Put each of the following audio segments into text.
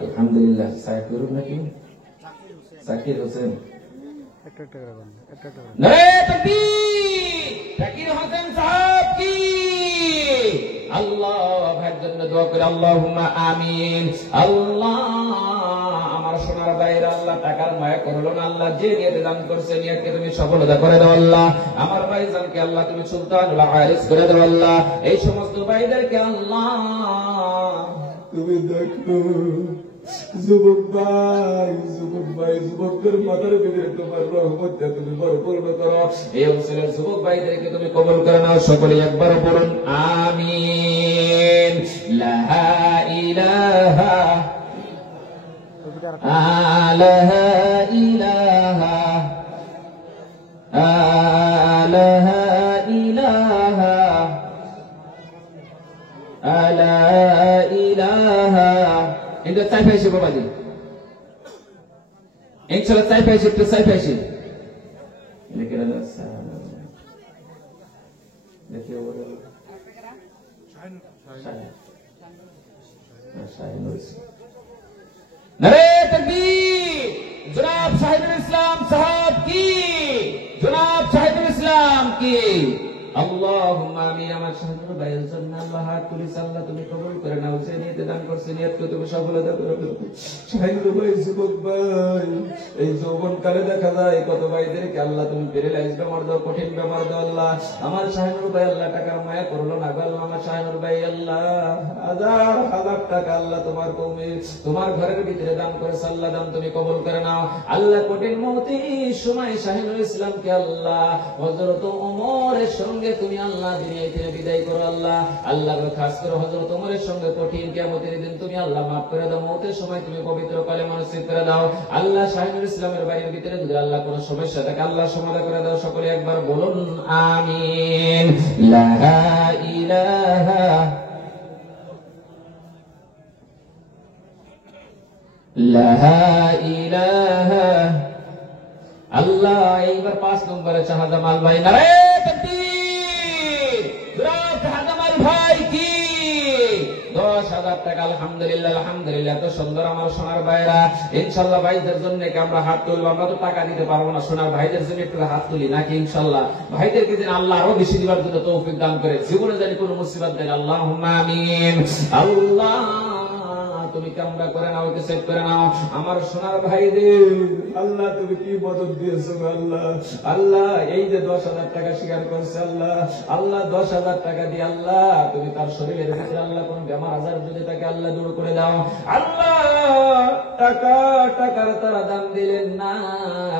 আলহামদুলিল্লাহ। সাহেব করুন নাকি জাকির হোসেন, নারে তাকবীর, জাকির হোসেন সাহেব কি আল্লাহ ভাইয়ের জন্য দোয়া করে আল্লাহুম্মা আমিন। আল্লাহ আমার সোনার ভাইরা আল্লাহ টাকার মায়া করলো না আল্লাহ, যে নিয়তে দান করছে নিয়তকে তুমি সফলতা করে দাও আল্লাহ। আমার ভাইজানকে আল্লাহ তুমি সুলতানুল আরিস করে দাও আল্লাহ। এই সমস্ত ভাইদেরকে আল্লাহ তুমি দেখো। যুবক ভাই যুবকদের মাথার ভিতরে তোমার রহমতটা তুমি পরিপূর্ণ করো। এই অঞ্চলের যুবক ভাইদেরকে তুমি কবুল করে নাও। সকলে একবার বলুন আমিন। লা ইলাহা লা ইলাহা লা ইলাহা লা ইলাহা। কিন্তু চাই পাইছি বাবাজি, ইনশাআল্লাহ চাই পাইছি, একটু চাই পাইছি। নারে তাকবীর, জনাব সাহিদুল ইসলাম সাহেব কি, জনাব সাহিদুল ইসলাম কি। আল্লাহুম্মা আমিন। আমার শাহিদুল ভাইয়ের জন্য আল্লাহ হাত তুলি আল্লাহ তুমি কবুল করে নাও। যে নিয়তে দান করছে নিয়তকে তুমি সফলতা করে দাও। শাহিদুল ভাই যুবক ভাই, এই যৌবনকালে দেখা যায় কত ভাইদেরকে আল্লাহ তুমি প্যারালাইজ বেমার দাও, কঠিন বেমার দাও আল্লাহ। আমার শাহিদুল ভাই আল্লাহ টাকার মায়া করলো না আল্লাহ। আমার শাহিদুল ভাই আল্লাহ হাজার হাজার টাকা আল্লাহ তোমার কওমে তোমার ঘরের ভিতরে দান করেছে আল্লাহ, দান তুমি কবুল করে নাও আল্লাহ। কঠিন মওতের সময় শাহিদুল ইসলামকে আল্লাহ হযরত ওমরের সঙ্গে তুমি আল্লাহ দুনিয়া থেকে বিদায় করো আল্লাহ। আল্লাহ খাস করে হযরত ওমরের সঙ্গে কঠিন কিয়ামতের দিন তুমি আল্লাহ মাফ করে দাও। মওতের সময় তুমি পবিত্র কালেমা নসিব করে দাও আল্লাহ। শাহিদুল ইসলামের বাড়ির ভিতরে যদি আল্লাহ কোনো সমস্যা থাকে আল্লাহ সমাধান করে দাও। সকলে একবার বলুন আমিন। লা ইলাহা লা ইলাহা আল্লাহ। এইবার 5 নম্বরে শাহজামাল ভাই, নারে তাকবীর, জনাব শাহজামাল ভাই কি 10,000 টাকা। আলহামদুলিল্লাহ আলহামদুলিল্লাহ। এত সুন্দর আমার সোনার ভাইরা, ইনশাআল্লাহ ভাইদের জন্য কি আমরা হাত তুলবো? আমরা তো টাকা দিতে পারবো না, সোনার ভাইদের জন্য একটু হাত তুলি নাকি? ইনশাআল্লাহ ভাইদেরকে যেন আল্লাহ আরো বেশি দিবার জন্য তৌফিক দান করে, জীবনে জানি কোনো মুসিবত দেন। আল্লাহুম্মা আমিন। আল্লাহ তুমি কামরা করে নাও, সেভ করে নাও আমার সোনার ভাইদের আল্লাহ। তুমি কি মদত দিয়েছো আল্লাহ। আল্লাহ এই যে 10,000 টাকা স্বীকার করছে আল্লাহ, আল্লাহ 10,000 টাকা দিয়ে আল্লাহ তুমি তার শরীরের ভিতরে আল্লাহ কোন বেমার আজার যদি তাকে আল্লাহ দূর করে দাও আল্লাহ। টাকার তারা দাম দিলেন না,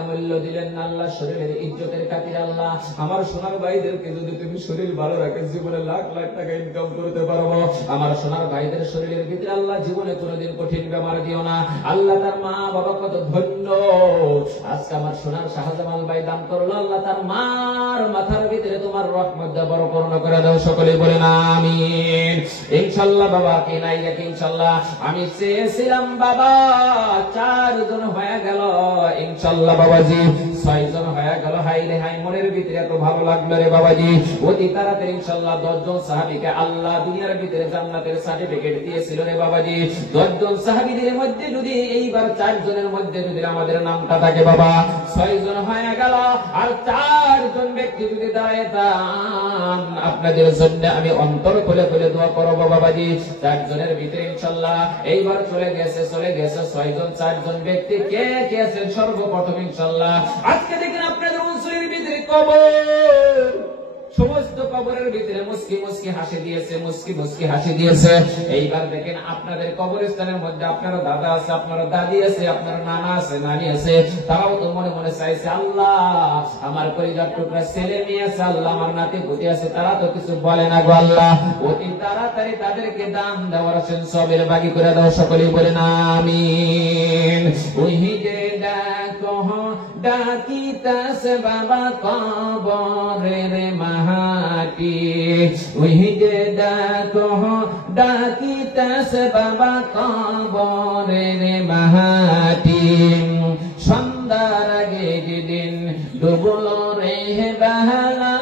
মূল্য দিলেন না আল্লাহ, শরীরের ইজ্জতের খাতিরে আল্লাহ আমার সোনার ভাইদেরকে যদি তুমি শরীর ভালো রাখে জীবনে লাখ লাখ টাকা ইনকাম করতে পারবো। আমার সোনার ভাইদের শরীরের ভিতরে আল্লাহ জীবনে কোনদিন কঠিন বেমার দিও না আল্লাহ। তার মা বাবা কত ধন্য, আজকে আমার সোনার শাহজামাল ভাই দান করলো আল্লাহ, তার মার মাথার ভিতরে তোমার রহমত দিয়ে বড় করুণা করে দাও। সকলে বলেন আমিন। ইনশাআল্লাহ বাবা কি নাই নাকি? ইনশাআল্লাহ আমি চেয়েছিলাম বাবা 4 জন হয়ে গেল, ইনশাআল্লাহ বাবাজি 6 জন হয়ে গেল। হাই রে হাই, মনের ভিতরে এত ভালো লাগলো রে বাবাজি। অতি তাড়াতাড়ি ইনশাআল্লাহ 10 জন সাহাবীকে আল্লাহ দুনিয়ার ভিতরে জান্নাতের সার্টিফিকেট দিয়েছিল রে বাবাজি। 10 জন সাহাবীদের মধ্যে যদি এইবার 4 জনের মধ্যে যদি আমাদের নামটা থাকে বাবা 6 জন হয়ে গেল। আর 4 জন ব্যক্তি যদি দাঁড়ায় তান আপনাদের জন্য আমি অন্তর খুলে খুলে দোয়া করব বাবাজি। 4 জনের ভিতরে ইনশাআল্লাহ এইবার চলে গেছে 6 জন 4 জন ব্যক্তি কে কে আছেন সর্বপ্রথম ইনশাআল্লাহ আজকে দেখেন আপনাদের অঞ্চলের ভিতরে কবর, সমস্ত কবরের ভিতরে মুস্কি মুস্কি হাসি দিয়েছে, মুস্কি মুস্কি হাসি দিয়েছে। এইবার দেখেন আপনাদের কবরস্থানের মধ্যে আপনার দাদা আছে, আপনার দাদি আছে, আপনার নানা আছে, নানি আছে, তারাও তো মনে মনে চাইছে আল্লাহ আমার পরিবার টুকরা ছেলে মেয়ে আছে, আল্লাহ আমার নাতি পুতি আছে, তারা তো কিছু বলে না গো আল্লাহ। অতি তাড়াতাড়ি তাদেরকে দান দেওয়ার আছেন সবের বাকি করে দাও। সকলেই বলেন আমিন। ওহি যে ডাকো ডাকিতাছে বাবা কবরের মাটি, ওহি যে ডাকো ডাকিতাছে বাবা কবরের মাটি। সন্ধ্যার আগে যেদিন ডুবলো রে বেলা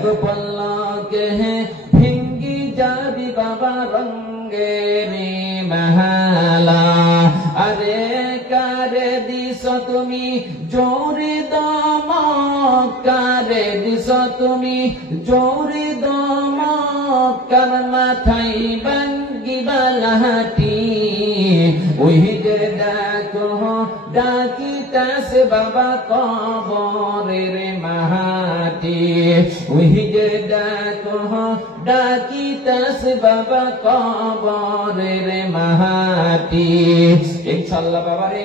এক পল্লকে ভেঙ্গি যাবি বাবা রঙ্গের মহলা। আরে কারে দিস তুমি জোরে দমক, কারে দিস তুমি জোরে দমক, কার মাথায় বাঙ্গি বালাহাটি। ওই যে ডাকো ডাকিতাছে বাবা কবরের মাটি। ওই যে ডাকো ডাকিতাছে বাবা কবরের মাটি। ইনশাআল্লাহ বাবারে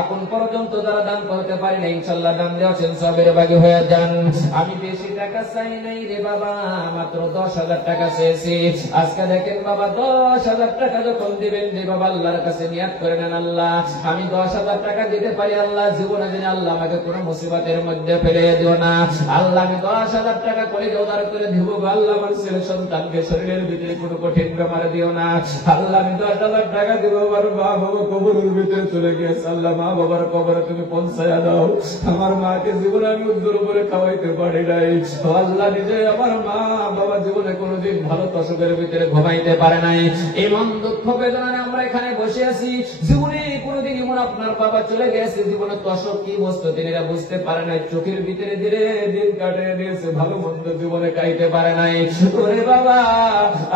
এখন পর্যন্ত যারা দান করতে পারি না, ইনশাআল্লাহ দান দেওয়াছেন সবের ভাগে হয়ে যান। আমি বেশি টাকা চাই নাই রে বাবা, মাত্র 10,000 টাকা চেয়েছি। আজকে দেখেন বাবা 10,000 টাকা যখন দিবেন যে বাবা আল্লাহর কাছে নিয়াত করে নেন, আল্লাহ আমি 10,000 টাকা দিতে পারি, আল্লাহ জীবনে যেন আল্লাহ আমাকে কোনো মুসিবতের মধ্যে ফেলে দিও না। আল্লাহ আমি 10,000 টাকা করে জোগাড় করে দিব, আল্লাহ আমার ছেলে সন্তানকে শরীরের ভিতরে কোনো কঠিন বেমার দিও না। আল্লাহ আমি 10,000 টাকা দিব, আমার মা বাবা কবরের ভিতরে চলে গেছে, আল্লাহ মা বাবার কবরে তুমি পৌঁছায়া দাও। আমার মাকে জীবনে আমি উদ্দুর করে খাওয়াইতে পারি নাই, আল্লাহ নিজে আমার মা বাবা জীবনে কোনোদিন ভালো তসকের ভিতরে ঘুমাইতে পারে নাই। এমন দুঃখ বেদনায় আমরা এখানে বসে আছি, জীবনে কোনোদিন এমন আপনার বাবা চলে গেছে, জীবনে তসক কি বস্তু তিনি বুঝতে পারে নাই, চোখের ভিতরে ধীরে দিন কাটিয়ে দিয়েছে, ভালো মন্দ জীবনে খাইতে পারে নাই। ওরে বাবা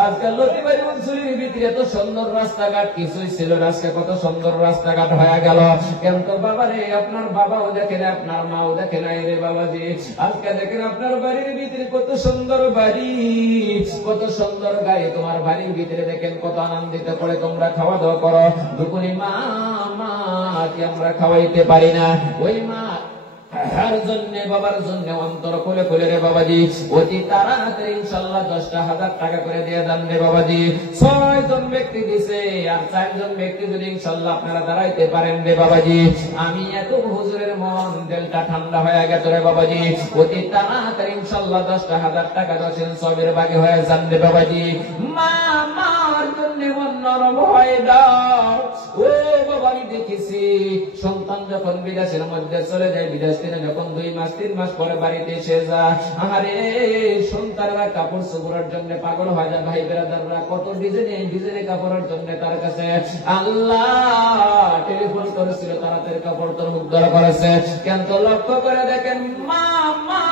আজকাল লতিবাড়ি অঞ্চলের ভিতরে এত সুন্দর রাস্তাঘাট কিছুই ছিল না, আজকে কত সুন্দর রাস্তাঘাট হয়ে গেল। কিন্তু বাবা রে আপনার বাবাও দেখে না, আপনার মাও দেখে নাই রে বাবাজি। আজকে দেখেন আপনার বাড়ির ভিতরে কত সুন্দর বাড়ি, কত সুন্দর গাড়ি, তোমার বাড়ির ভিতরে দেখেন কত আনন্দিত করে তোমরা খাওয়া দাওয়া করো। দুপুরে মা মা কি আমরা খাওয়াইতে পারি না? ওই মা তার জন্য বাবার জন্য অন্তর খুলে খুলে রে বাবাজি অতি তাড়াতাড়ি ইনশাআল্লাহ 10,000 টাকা করে দিয়ে দেন রে বাবাজি। 6 জন ব্যক্তি দিছে, আর 4 জন ব্যক্তি যদি ইনশাআল্লাহ আপনারা দাঁড়াইতে পারেন রে বাবাজি, আমি এত হুজুরের মন দিলটা ঠান্ডা হয়ে গেছে রে বাবাজি। অতি তাড়াতাড়ি ইনশাআল্লাহ 10,000 টাকা দশেন সবের ভাগে হয়ে যান রে বাবাজি। মা মার জন্য মন নরম হয়ে দাও। ও বাবা আমি দেখেছি সন্তান যখন বিদেশের মধ্যে চলে যায়, বিদেশ থেকে যখন 2 মাস 3 মাস পরে বাড়িতে এসে যায়, আরে সন্তানরা কাপড় চোপড়ের জন্য পাগল হয়ে যায়, ভাই বেরাদাররা কত ডিজাইনে কাপড়ের জন্য তার কাছে আল্লাহ টেলিফোন করেছিল, তাড়াতাড়ি কাপড় তোর উদ্ধার করেছে। কিন্তু লক্ষ্য করে দেখেন মা মা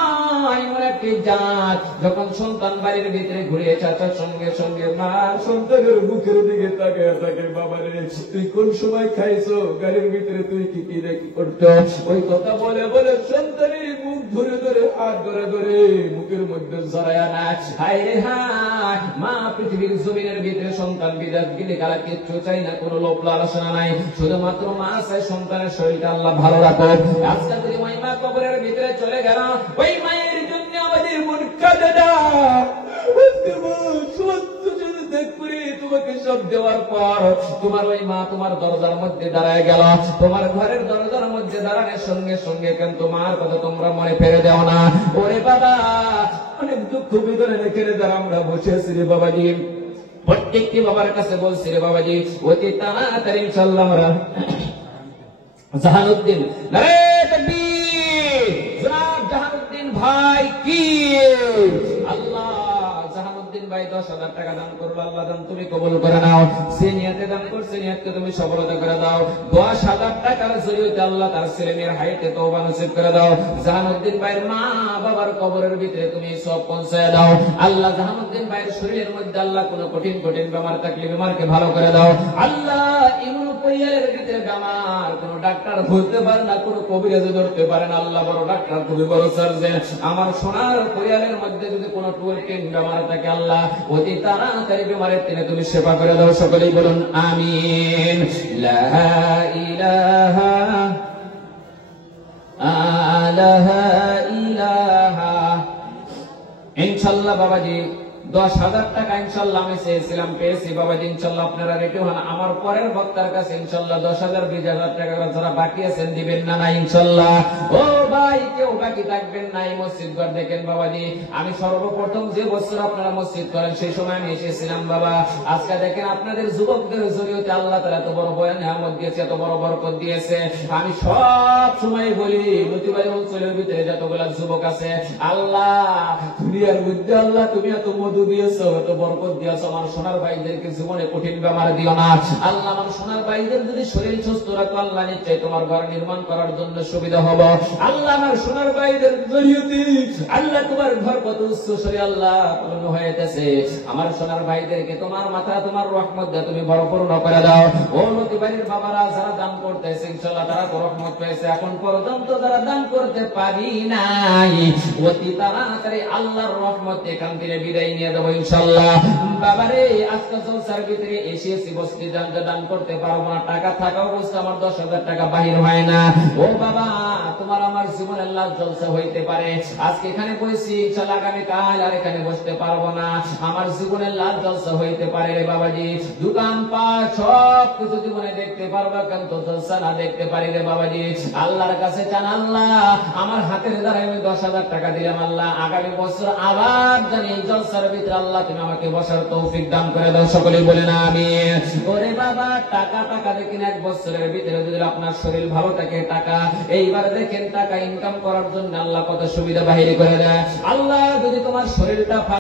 এমন একটি জাত, যখন সন্তান বাড়ির ভিতরে ঘুরে চাচার সঙ্গে সঙ্গে মা সন্তানের মুখের দিকে তাকিয়ে থাকে, বাবারে তুই কোন সময় খাইছো, গাড়ির ভিতরে তুই কি কি দেখি করতো, ওই কথা বলে বলে সন্তানের মুখ ধরে ধরে হাত ধরে ধরে মুখের মধ্যে জড়ায়া না। হায় রে হায়, মা পৃথিবীর জমিনের ভিতরে সন্তান বিদাত গিলে কারা কিচ্ছু চাই না, কোনো লোভ লালসা নাই, শুধুমাত্র মা চাই সন্তানের শরীরটা আল্লাহ ভালো রাখো। আজকে যদি ওই মা কবরের ভিতরে চলে গেল, ওই মায়ের জন্য আমাদের মন কাঁদে না। তোমাকে সব দেওয়ার পর তোমার ওই মা তোমার দরজার মধ্যে দাঁড়ায় গেল, তোমার ঘরের দরজার মধ্যে দাঁড়ানোর সঙ্গে সঙ্গে কেন তোমার কথা তোমরা মনে ফেলে দেও না? ওরে বাবা অনেক দুঃখ বেদনা রেখে যারা আমরা বসে আছি রে বাবাজি, প্রত্যেকটি বাবার কাছে বলছি রে বাবাজি অতি তাড়াতাড়ি ইনশাআল্লাহ আমরা জাহানুদ্দিন জনাব জাহানুদ্দিন ভাই কি আল্লাহ ভাই 10,000 টাকা দান করলো, আল্লাহ দান তুমি কবুল করে নাও। সে নিয়তে দান করছে, নিয়তকে তুমি সফলতা করে দাও। 10,000 টাকার জরিয়তে আল্লাহ তার ছেলে মেয়ের হায়াতে তওবা নসিব করে দাও। জাহানুদ্দিন ভাইয়ের মা বাবার কবরের ভিতরে তুমি সব পৌঁছায় দাও। আল্লাহ জাহানুদ্দিন ভাইয়ের শরীরের মধ্যে আল্লাহ কোনো কঠিন কঠিন বেমার থাকলে বেমারকে ভালো করে দাও। আল্লাহ ইমন পরিবারের ভিতরে বেমার কোনো ডাক্তার ধরতে পারে না, কোনো কবিরাজ ধরতে পারে না, আল্লাহ বড় ডাক্তার খুবই বড় সার্জন। আমার সোনার পরিবারের মধ্যে যদি কোনো টুয়েলটিন বেমার থাকে আল্লাহ অতি তাড়াতাড়ি বেমারের তিনি তুমি সেবা করে দাও। সকলেই বলুন আমিন। লা ইলাহা ইল্লাল্লাহ। ইনশাআল্লাহ বাবাজি 10,000 টাকা ইনশাআল্লাহ আমি চেয়েছিলাম, পেয়েছি বাবাজি। ইনশাআল্লাহ আপনারা রেডি হন, আমার পরের বক্তার কাছে ইনশাআল্লাহ 10,000 20,000 টাকা যারা বাকি আছেন দিবেন না না ইনশাআল্লাহ। ও ভাই, কেউ বাকি থাকবেন না। এই মসজিদ ঘর দেখেন বাবাজি, আমি সর্বপ্রথম যে বছর আপনারা মসজিদ করেন সেই সময় আমি এসেছিলাম বাবা। আজকে দেখেন আপনাদের যুবকদের জরিয়তে আল্লাহ তাআলা এত বড় বয়ান নিয়ামত দিয়েছে, এত বড় বরকত দিয়েছে। আমি সব সময় বলি নদীবাড়ি অঞ্চলের ভিতরে যতগুলা যুবক আছে, আল্লাহ দুনিয়ার মধ্যে আল্লাহ তুমি এত মধু দিয়েছো, এত বরকত দিয়েছো, আমার সোনার ভাইদেরকে জীবনে কঠিন বেমার দিও না আল্লাহ। আমার সোনার ভাইদের যদি শরীর সুস্থ রাখো আল্লাহ, নিশ্চয়ই তোমার ঘর নির্মাণ করার জন্য সুবিধা হবে আল্লাহ। আমার সোনার ভাইদের জরিয়তে আল্লাহ তোমার ঘর কত উচ্চ সরে আল্লাহ পূর্ণ হয়েছে। আমার সোনার ভাইদেরকে তোমার মাথা তোমার রহমত দিয়ে তুমি ভরপূর্ণ করে দাও। ও নদীবাড়ির বাবারা যারা দান করতেছে ইনশাআল্লাহ তারা তো রহমত পেয়েছে। এখন পর্যন্ত যারা দান করতে পারি নাই, অতি তাড়াতাড়ি আল্লাহর রহমত এখান থেকে বিদায় নিয়ে দেবো ইনশাআল্লাহ। বাবারে আজকে জলসার ভিতরে এসেছি, বসতে দান করতে পারবো না, টাকা থাকা অবস্থা আমার 10,000 টাকা বাহির হয় না। ও বাবা, তোমার আমার জীবনে আল্লাহ জলসা হইতে পারে। আজকে এখানে বসেছি, ইনশাআল্লাহ আগামীকাল আর এখানে বসতে পারবো না, আমার জীবনের লাল জলসা হইতে পারে রে বাবাজি। দোকানপাট সব কিছু জীবনে দেখতে পারবো, কিন্তু জলসা না দেখতে পারি রে বাবাজি। আল্লাহর কাছে চান, আল্লাহ আমার হাতের দ্বারা আমি 10,000 টাকা দিলাম, আল্লাহ আগামী বছর আবার জানি জলসার ভিতরে আল্লাহ তুমি আমাকে বসার তৌফিক দান করে দাও। সকলেই বলেন আমিন। ওরে বাবা, টাকা টাকা দেখেন, এক বছরের ভিতরে যদি আপনার শরীর ভালো থাকে টাকা, এইবার দেখেন টাকা ইনকাম করার জন্য আল্লাহ কত সুবিধা বাহির করে দেয়। আল্লাহ যদি তোমার শরীরটা